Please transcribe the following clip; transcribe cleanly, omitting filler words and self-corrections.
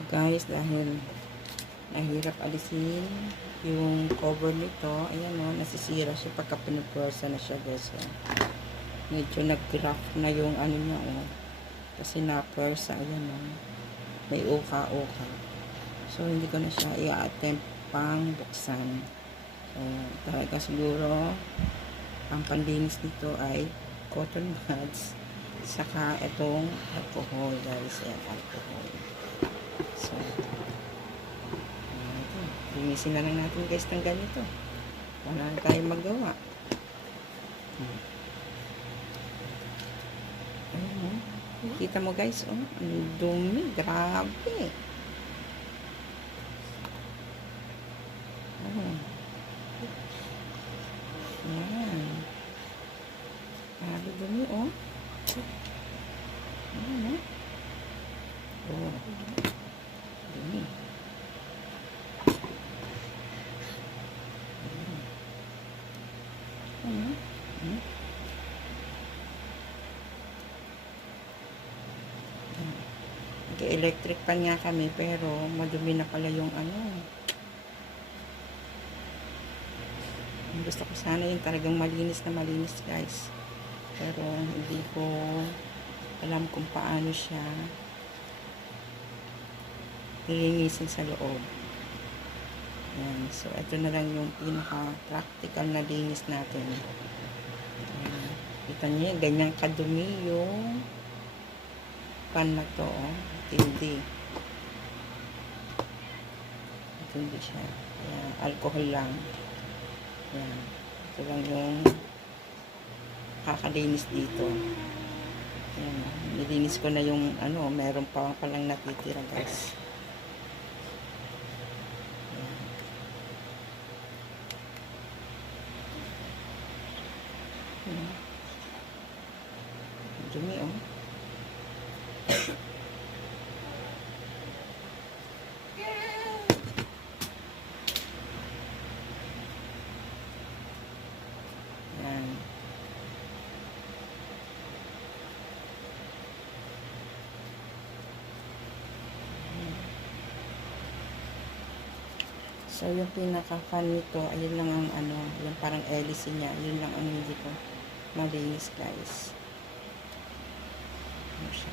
So guys, dahil nahirap alisin yung cover nito, ayan o, nasisira siya pagka pinupursa na siya guys. Medyo nag-graft na yung ano niya o. Kasi na-pursa, ayan o. May uka-uka. So hindi ko na siya i-attempt pang buksan. So talaga siguro ang panlinis nito ay cotton buds saka itong alcohol guys. Ayan, alcohol. So linisin na lang natin guys ng ganito. Wala na tayong magawa. Ayan, kita mo guys, oh, ang dumi, grabe. Oh. Ayan. Grabe dumi, oh. Ayan, oh. Dumi. Electric pan nga kami pero madumi na pala yung ano. Gusto ko sana yung talagang malinis na malinis guys, pero hindi ko alam kung paano siya lilinisin sa loob. Ayan. So ito na lang yung pinaka practical na linis natin. Ayan. Kita niyo, ganyan kadumi yung pan na to, oh. Hindi siya. Ayan, alcohol lang. Ayan, ito lang yung kakalinis dito. Ayan, nilinis ko na yung ano, meron pa palang natitira guys. Ayan. Dumi, oh. So, yung pinaka-fan nito, ayun lang ang ano, yung parang hélice niya, yun lang ang hindi ko malinis guys. Ano siya,